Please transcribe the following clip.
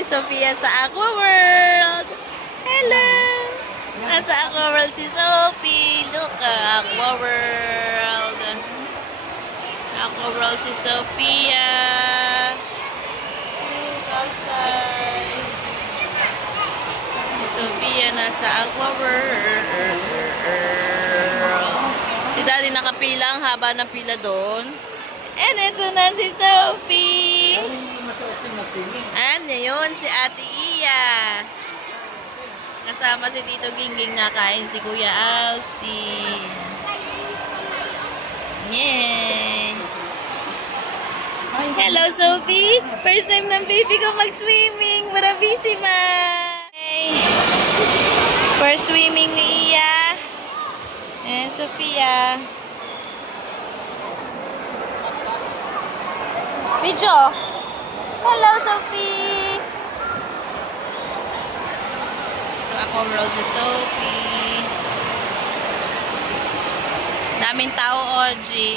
ni Sofia sa Aqua World. Hello! Nasa Aqua World si Sophie. Look, Aqua World. Aqua World si Sofia. Look outside. Si Sofia nasa Aqua World. Si Daddy nakapila, ang haba ng pila doon. And ito na si Sophie. Ano yun? Si Ate Iya. Kasama si Tito Gingging, nakain si Kuya Austin. Yay! Hello, Sophie! First time ng baby ko mag-swimming. Bravissima! Okay. First swimming ni Iya. And Sofia. Video! Hello, Sophie! So, ako Rose si Sophie. Daming tao, Oji.